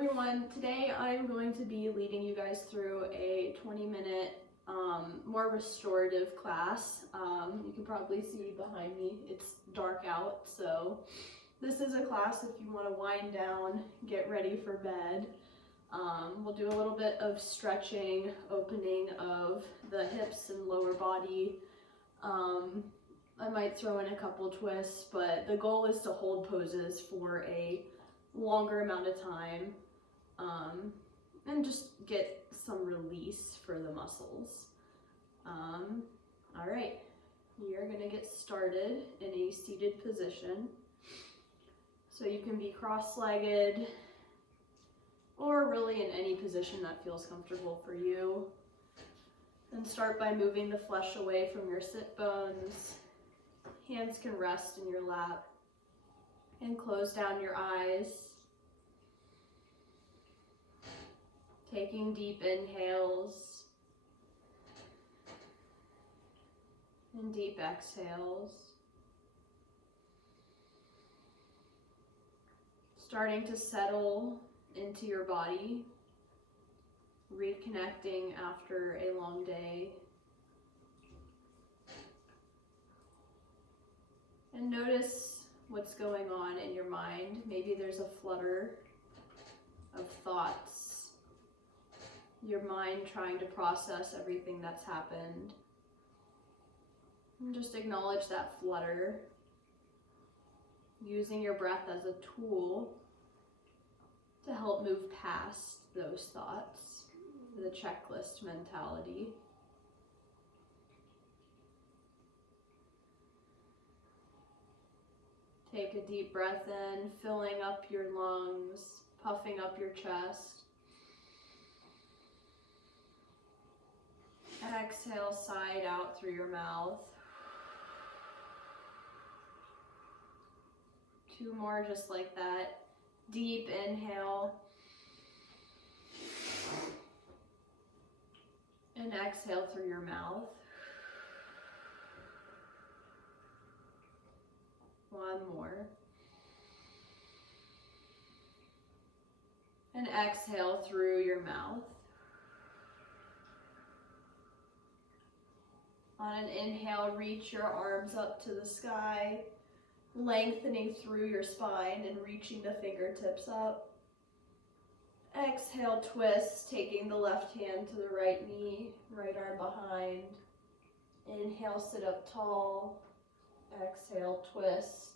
everyone, today I'm going to be leading you guys through a 20-minute more restorative class. You can probably see behind me, it's dark out, so this is a class if you want to wind down, get ready for bed. We'll do a little bit of stretching, opening of the hips and lower body. I might throw in a couple twists, but the goal is to hold poses for a longer amount of time and just get some release for the muscles. All right, we are going to get started in a seated position. So you can be cross-legged or really in any position that feels comfortable for you. And start by moving the flesh away from your sit bones. Hands can rest in your lap. And close down your eyes. Taking deep inhales and deep exhales. Starting to settle into your body, reconnecting after a long day. And notice what's going on in your mind. Maybe there's a flutter of thoughts. Your mind trying to process everything that's happened. And just acknowledge that flutter. Using your breath as a tool to help move past those thoughts, the checklist mentality. Take a deep breath in, filling up your lungs, puffing up your chest. Exhale, side out through your mouth. 2 more just like that. Deep inhale. And exhale through your mouth. 1 more. And exhale through your mouth. On an inhale, reach your arms up to the sky, lengthening through your spine and reaching the fingertips up. Exhale, twist, taking the left hand to the right knee, right arm behind. Inhale, sit up tall. Exhale, twist.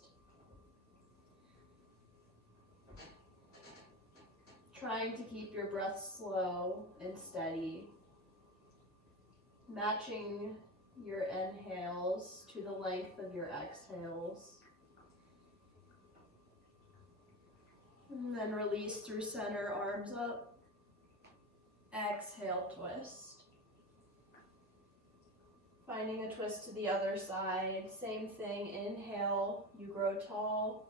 Trying to keep your breath slow and steady. Matching your inhales to the length of your exhales. And then release through center, arms up. Exhale, twist. Finding a twist to the other side. Same thing, inhale, you grow tall.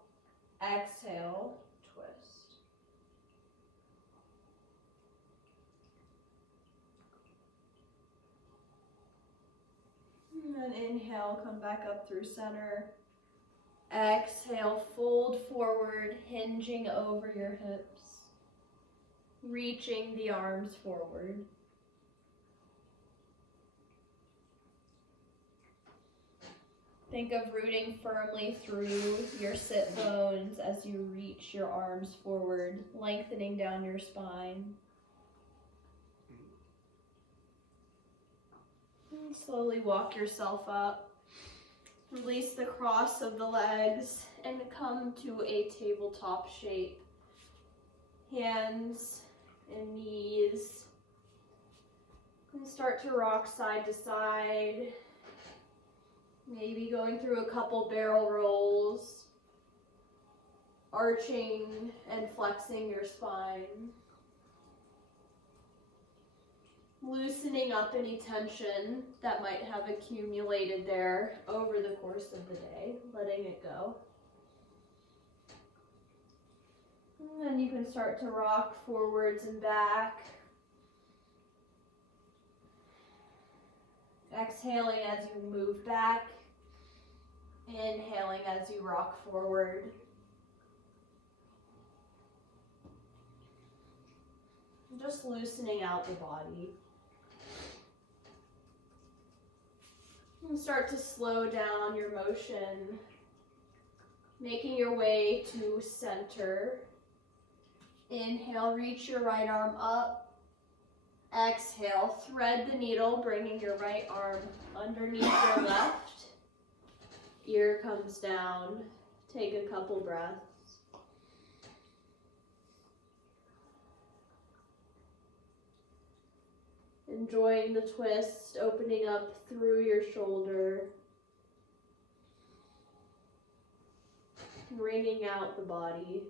Exhale, twist. And then inhale, come back up through center. Exhale, fold forward, hinging over your hips. Reaching the arms forward. Think of rooting firmly through your sit bones as you reach your arms forward, lengthening down your spine. And slowly walk yourself up. Release the cross of the legs and come to a tabletop shape. Hands and knees. And start to rock side to side. Maybe going through a couple barrel rolls. Arching and flexing your spine. Loosening up any tension that might have accumulated there over the course of the day, letting it go. And then you can start to rock forwards and back. Exhaling as you move back. Inhaling as you rock forward. Just loosening out the body. And start to slow down your motion, making your way to center. Inhale, reach your right arm up. Exhale, thread the needle, bringing your right arm underneath your left. Ear comes down. Take a couple breaths. Enjoying the twist, opening up through your shoulder. Wringing out the body.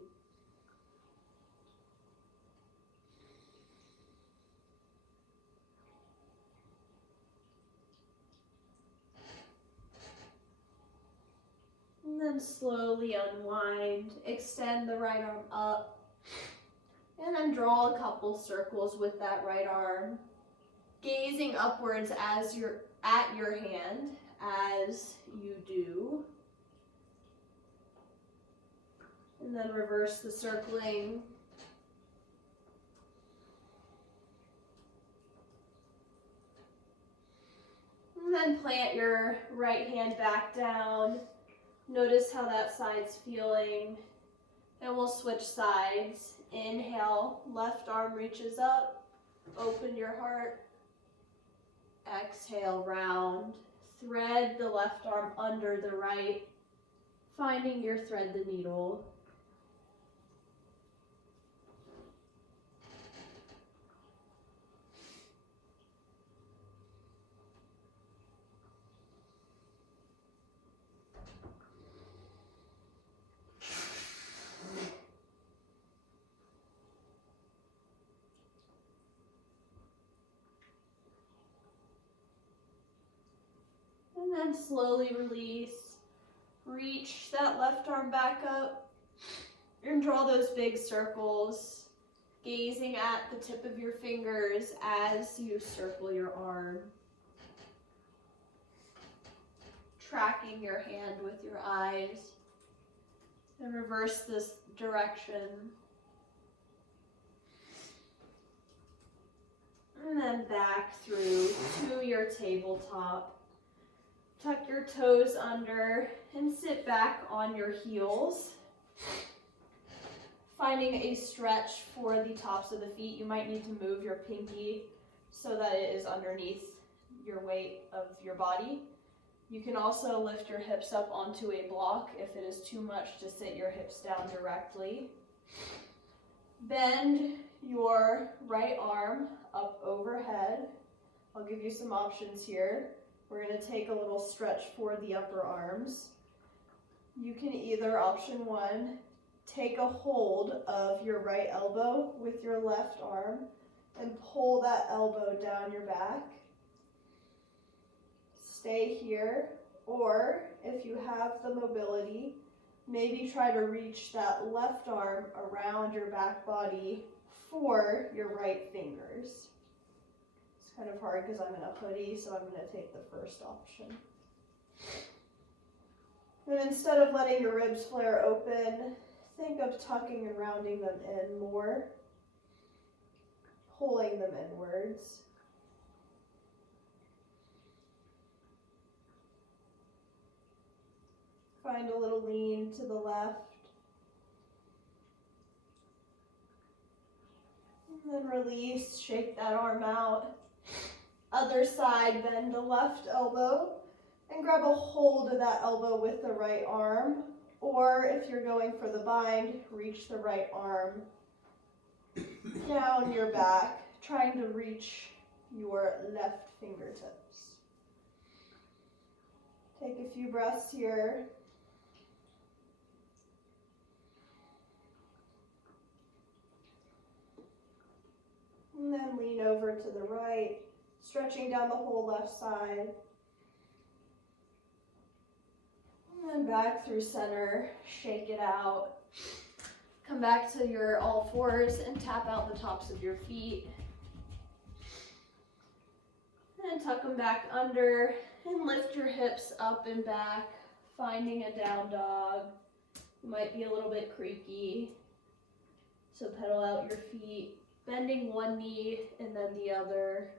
And then slowly unwind, extend the right arm up, and then draw a couple circles with that right arm. Gazing upwards as you're at your hand as you do. And then reverse the circling. And then plant your right hand back down. Notice how that side's feeling. And we'll switch sides. Inhale, left arm reaches up. Open your heart. Exhale, round. Thread the left arm under the right, finding your thread the needle. And then slowly release. Reach that left arm back up and draw those big circles, gazing at the tip of your fingers as you circle your arm. Tracking your hand with your eyes. And reverse this direction. And then back through to your tabletop. Tuck your toes under and sit back on your heels. Finding a stretch for the tops of the feet. You might need to move your pinky so that it is underneath your weight of your body. You can also lift your hips up onto a block if it is too much to sit your hips down directly. Bend your right arm up overhead. I'll give you some options here. We're going to take a little stretch for the upper arms. You can either, option one, take a hold of your right elbow with your left arm and pull that elbow down your back. Stay here, or if you have the mobility, maybe try to reach that left arm around your back body for your right fingers. Kind of hard because I'm in a hoodie, so I'm going to take the first option. And instead of letting your ribs flare open, think of tucking and rounding them in more, pulling them inwards. Find a little lean to the left. And then release, shake that arm out. Other side, bend the left elbow and grab a hold of that elbow with the right arm. Or if you're going for the bind, reach the right arm down your back, trying to reach your left fingertips. Take a few breaths here. And then lean over to the right, stretching down the whole left side. And then back through center, shake it out. Come back to your all fours and tap out the tops of your feet. And tuck them back under and lift your hips up and back, finding a down dog. It might be a little bit creaky, so pedal out your feet. bending one knee and then the other.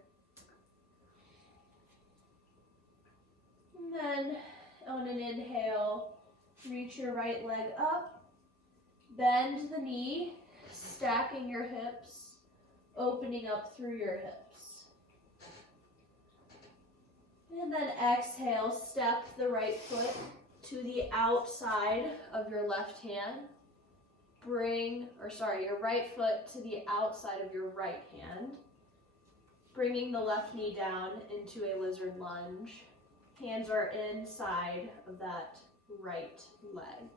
And then on an inhale, reach your right leg up, bend the knee, stacking your hips, opening up through your hips. And then exhale, step the right foot to the outside of your left hand. Your right foot to the outside of your right hand. Bringing the left knee down into a lizard lunge. Hands are inside of that right leg.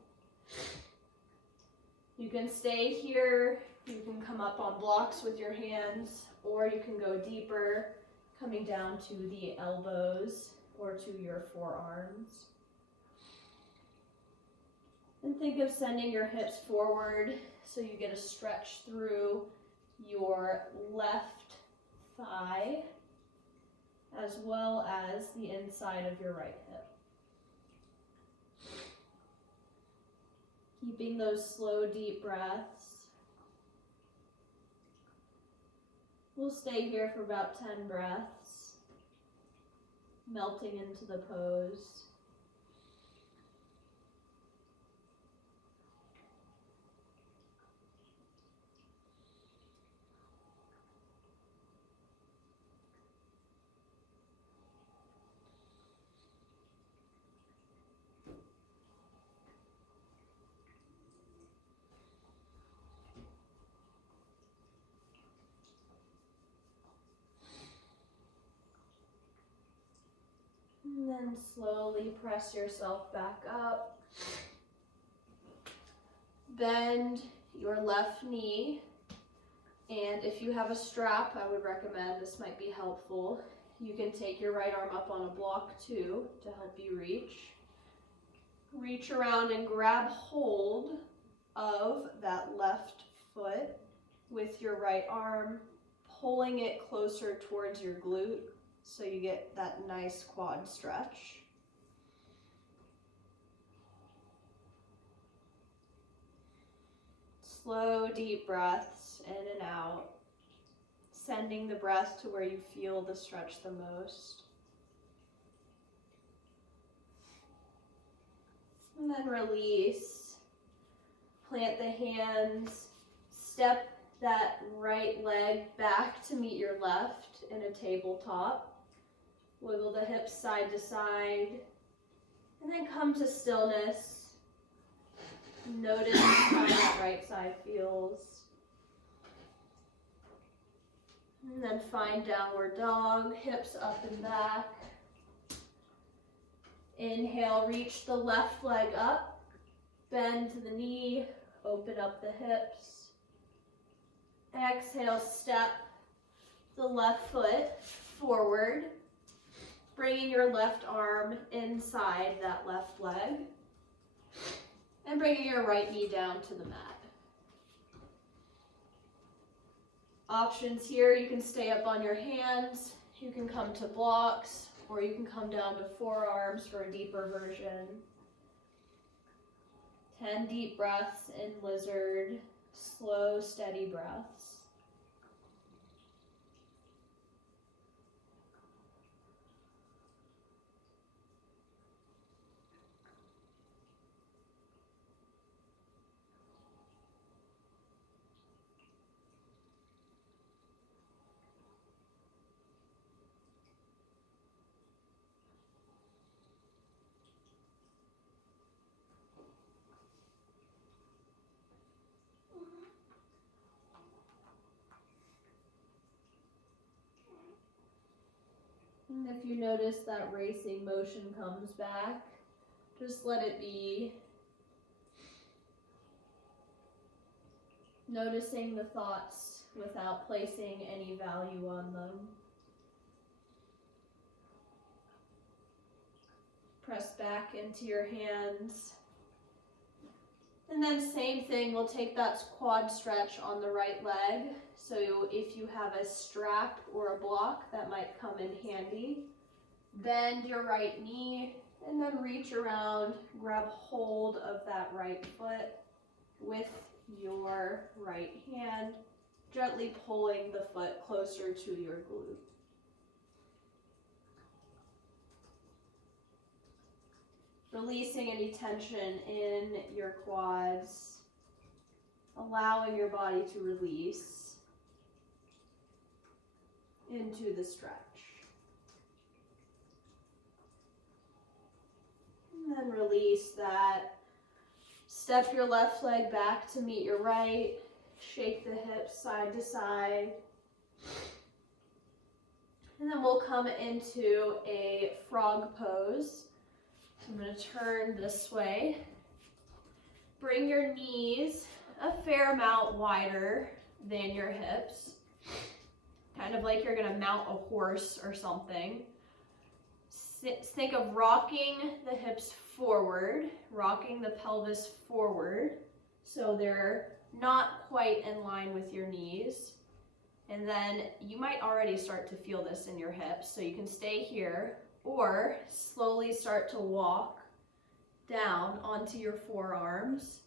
You can stay here, you can come up on blocks with your hands, or you can go deeper, coming down to the elbows or to your forearms. And think of sending your hips forward so you get a stretch through your left thigh, as well as the inside of your right hip. Keeping those slow, deep breaths. We'll stay here for about 10 breaths, melting into the pose. And then slowly press yourself back up. Bend your left knee. And if you have a strap, I would recommend, this might be helpful. You can take your right arm up on a block too to help you reach. Reach around and grab hold of that left foot with your right arm, pulling it closer towards your glute so you get that nice quad stretch. Slow, deep breaths in and out, sending the breath to where you feel the stretch the most. And then release. Plant the hands, step that right leg back to meet your left in a tabletop. Wiggle the hips side to side, and then come to stillness. Notice how that right side feels. And then find downward dog, hips up and back. Inhale, reach the left leg up, bend the knee, open up the hips. Exhale, step the left foot forward, bringing your left arm inside that left leg, and bringing your right knee down to the mat. Options here, you can stay up on your hands, you can come to blocks, or you can come down to forearms for a deeper version. 10 deep breaths in lizard, slow, steady breaths. And if you notice that racing motion comes back, just let it be. Noticing the thoughts without placing any value on them. Press back into your hands. And then same thing, we'll take that quad stretch on the right leg. So if you have a strap or a block, that might come in handy. Bend your right knee and then reach around, grab hold of that right foot with your right hand, gently pulling the foot closer to your glute. Releasing any tension in your quads, allowing your body to release into the stretch. And then release that. Step your left leg back to meet your right. Shake the hips side to side. And then we'll come into a frog pose. So I'm going to turn this way. Bring your knees a fair amount wider than your hips. Kind of like you're going to mount a horse or something. Think of rocking the hips forward, rocking the pelvis forward, so they're not quite in line with your knees. And then you might already start to feel this in your hips, so you can stay here or slowly start to walk down onto your forearms.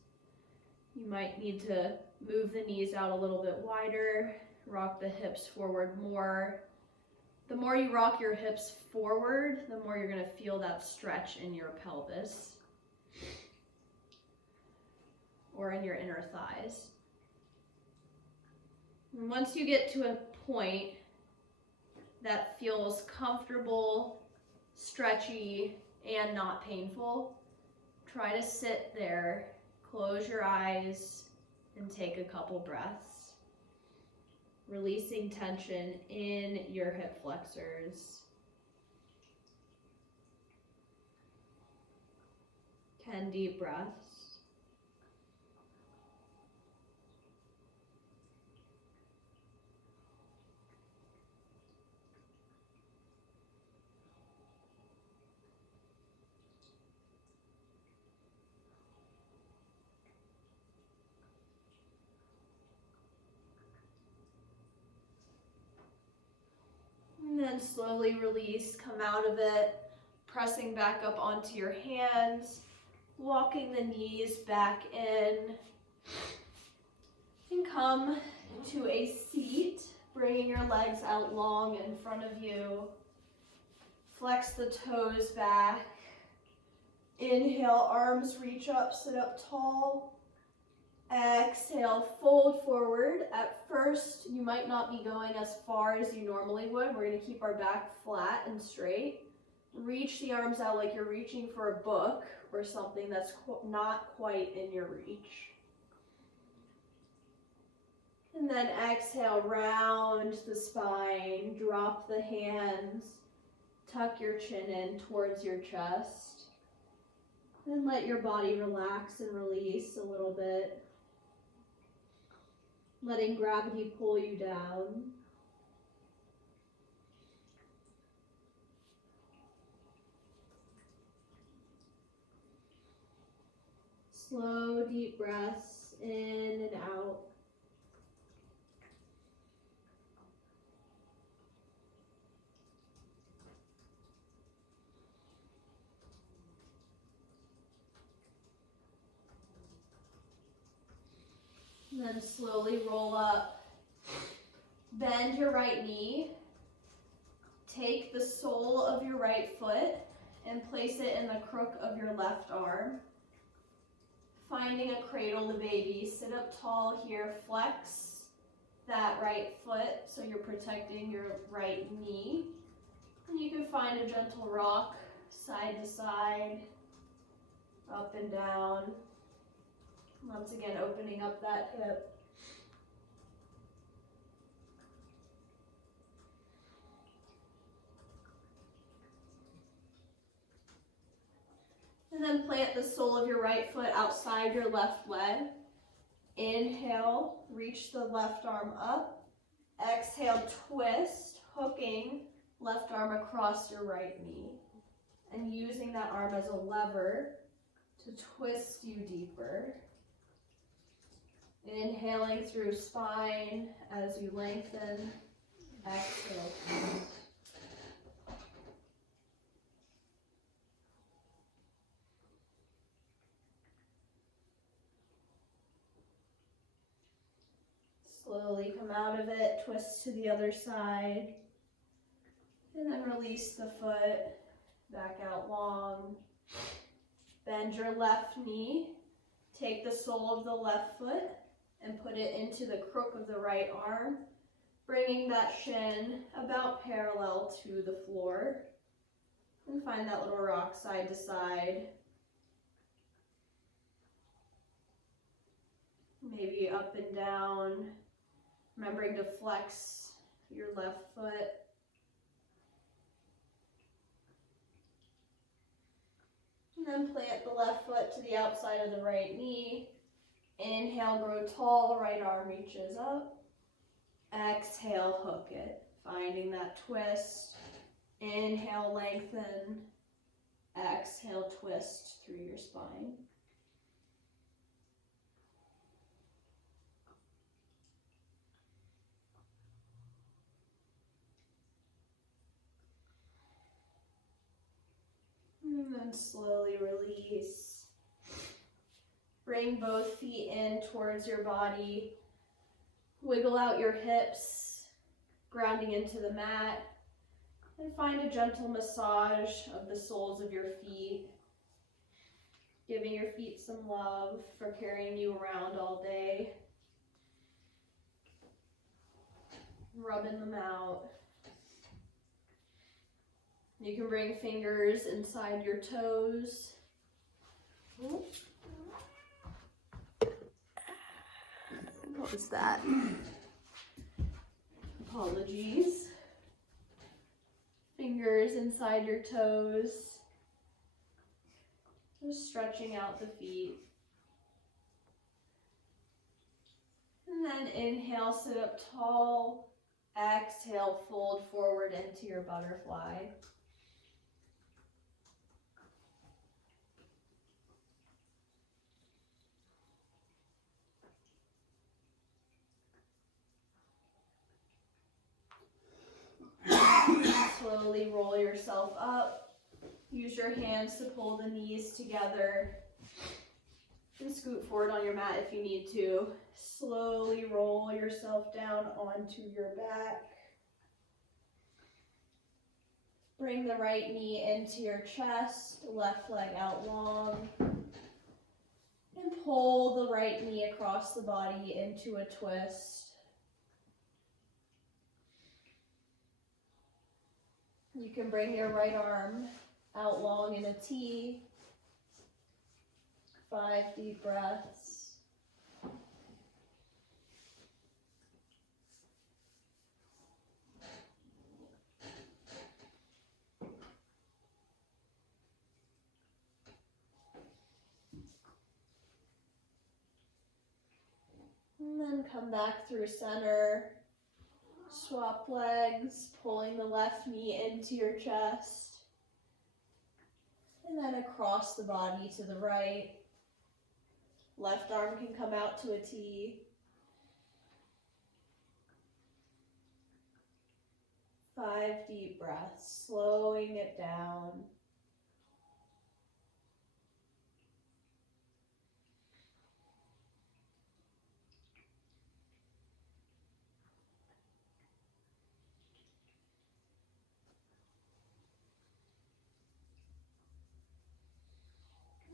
You might need to move the knees out a little bit wider, rock the hips forward more. The more you rock your hips forward, the more you're going to feel that stretch in your pelvis or in your inner thighs. And once you get to a point that feels comfortable, stretchy, and not painful, try to sit there, close your eyes, and take a couple breaths. Releasing tension in your hip flexors. 10 deep breaths. And then slowly release, come out of it, pressing back up onto your hands, walking the knees back in, and come to a seat, bringing your legs out long in front of you. Flex the toes back. Inhale, arms reach up, sit up tall. Exhale, fold forward. At first, you might not be going as far as you normally would. We're going to keep our back flat and straight. Reach the arms out like you're reaching for a book or something that's not quite in your reach. And then exhale, round the spine, drop the hands, tuck your chin in towards your chest. And let your body relax and release a little bit. Letting gravity pull you down. Slow, deep breaths in and out. And then slowly roll up. Bend your right knee. Take the sole of your right foot and place it in the crook of your left arm. Finding a cradle the baby. Sit up tall here. Flex that right foot so you're protecting your right knee. And you can find a gentle rock side to side, up and down. Once again, opening up that hip. And then plant the sole of your right foot outside your left leg. Inhale, reach the left arm up. Exhale, twist, hooking left arm across your right knee. And using that arm as a lever to twist you deeper. Inhaling through spine as you lengthen. Exhale, twist. Slowly come out of it, twist to the other side, and then release the foot back out long. Bend your left knee, take the sole of the left foot and put it into the crook of the right arm, bringing that shin about parallel to the floor. And find that little rock side to side. Maybe up and down, remembering to flex your left foot. And then plant the left foot to the outside of the right knee. Inhale, grow tall, right arm reaches up. Exhale, hook it, finding that twist. Inhale, lengthen. Exhale, twist through your spine. And then slowly release. Bring both feet in towards your body. Wiggle out your hips, grounding into the mat. And find a gentle massage of the soles of your feet. Giving your feet some love for carrying you around all day. Rubbing them out. You can bring fingers inside your toes. What was that? Apologies. Fingers inside your toes. Just stretching out the feet. And then inhale, sit up tall. Exhale, fold forward into your butterfly. Slowly roll yourself up. Use your hands to pull the knees together. And scoot forward on your mat if you need to. Slowly roll yourself down onto your back. Bring the right knee into your chest, left leg out long. And pull the right knee across the body into a twist. You can bring your right arm out long in a T. 5 deep breaths. And then come back through center. Swap legs, pulling the left knee into your chest. And then across the body to the right. Left arm can come out to a T. 5 deep breaths, slowing it down.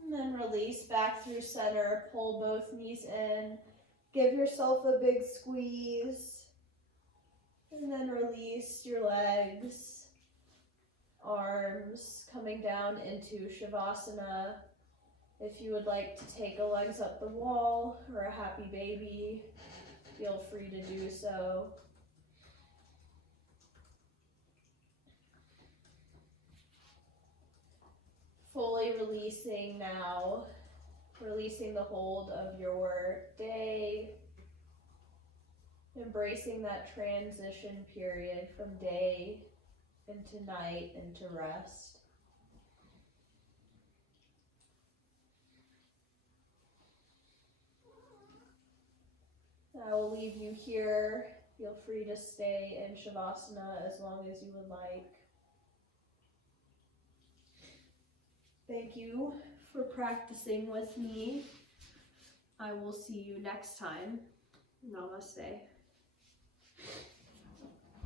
And then release back through center, pull both knees in, give yourself a big squeeze, and then release your legs, arms coming down into Shavasana. If you would like to take a legs up the wall or a happy baby, feel free to do so. Fully releasing now, releasing the hold of your day, embracing that transition period from day into night into rest. I will leave you here. Feel free to stay in Shavasana as long as you would like. Thank you for practicing with me. I will see you next time. Namaste.